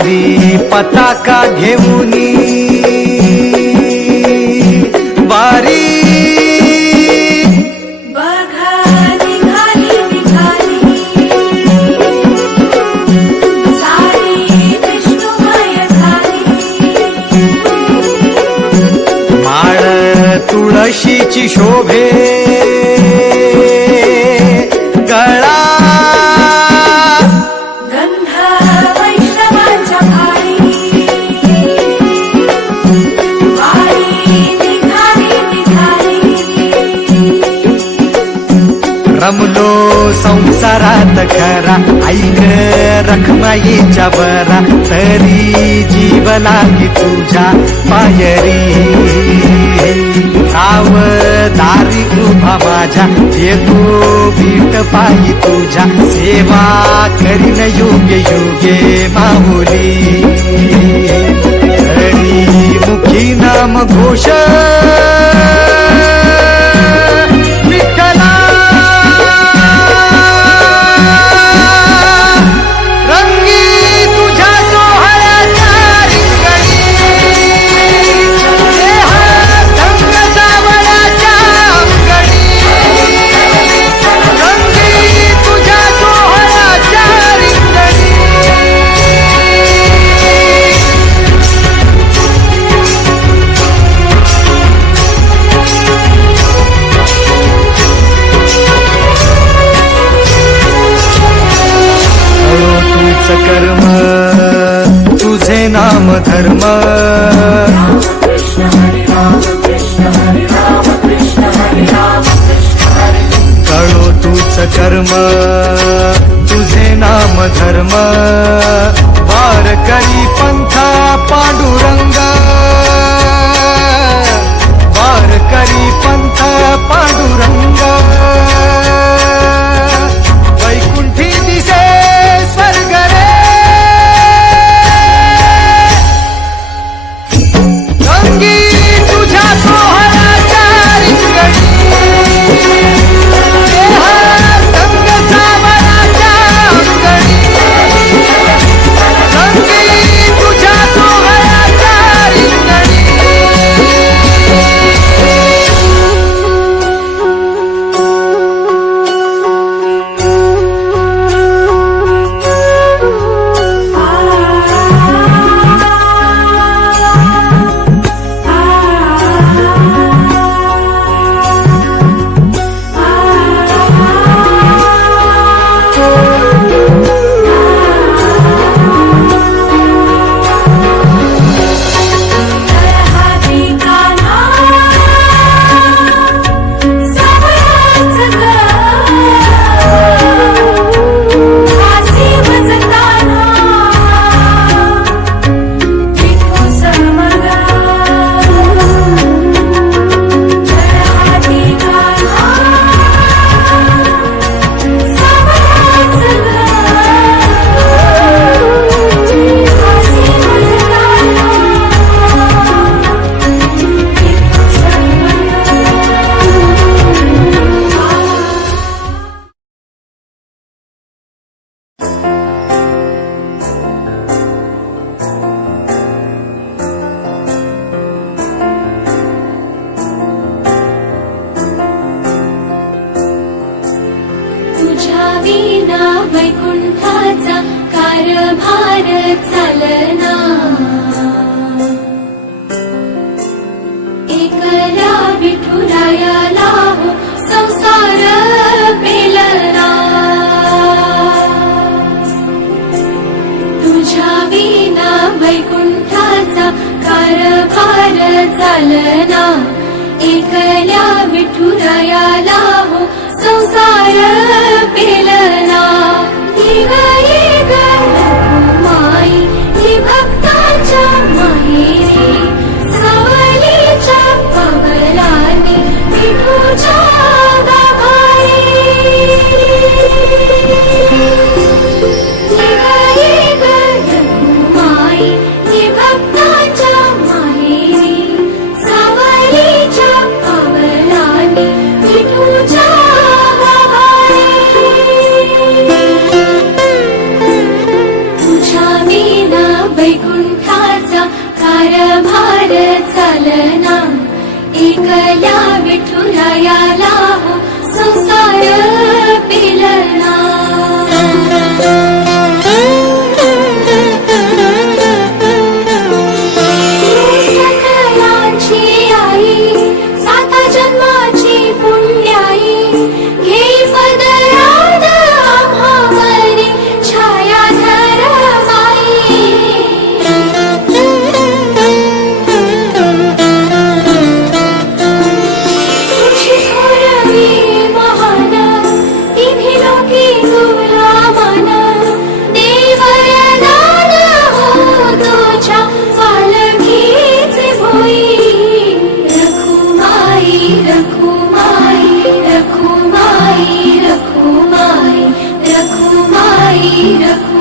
खांदी पताका घेऊनी वारी बघा निघाली निघाली सारी विष्णुमय झाली माळ तुळशीची शोभे गळा गंध वैष्णवांच्या भारी वारी निघाली निघाली रमलो संसारात खरा ऐक रखमाईच्या बरा तरी जीव लागी तुझ्या पायरी राव दारी उभा माझ्या येतो भीट पायी तुझ्या सेवा करीन योग्य योगे माऊली हरी मुखी नाम घोष विठ्ठला रंगी तुझ्या सोहळ्याच्या रिंगणी रंग जावळाच्या अंगणी रंगी तुझ्या सोहळ्याच्या रिंगणी तूच कर्म तुझे नाम धर्म कृष्ण हरी राम कृष्ण हरी राम कृष्ण हरी राम कृष्ण हरी कळो तूच कर्म तुझे नाम धर्म वार करी पंथा पांडुरंग वार करी पंथ पांडुरंग वैकुंठी दिसे स्वर्ग रे रंगी तुझ्या सोहळ्याच्या रिंगणी रंग जावळाच्या अंगणी रंगी तुझ्या सोहळ्याच्या रिंगणी तुझ्या विना वैकुंठाचा कारभार चालना एकल्या विठुरायाला हो संसार पेलना तुझ्या विना वैकुंठाचा कारभार चालना एकल्या विठुरायाला हो संसार पेलना ही माई ही भक्ताच्या माहेरी सावलीच्या पवलाने विठूच्या माई ही भक्ताच्या माहेरी सावलीच्या पवलाने विठूच्या तुझ्यावर भार चालना, एकल्या विठुरायाला हो संसार पेलना. सकलांची आई, साता जन्माची पुण्याई, घे पदरात आम्हावरी छायाधर माई. तुझी थोरवी महान, तिन्ही लोकी तुला मान. देवरदान हो तुझ्या पालखीचे भोई. रखुमाई रखुमाई रखुमाई रखुमाई रखुमाई रखुमाई.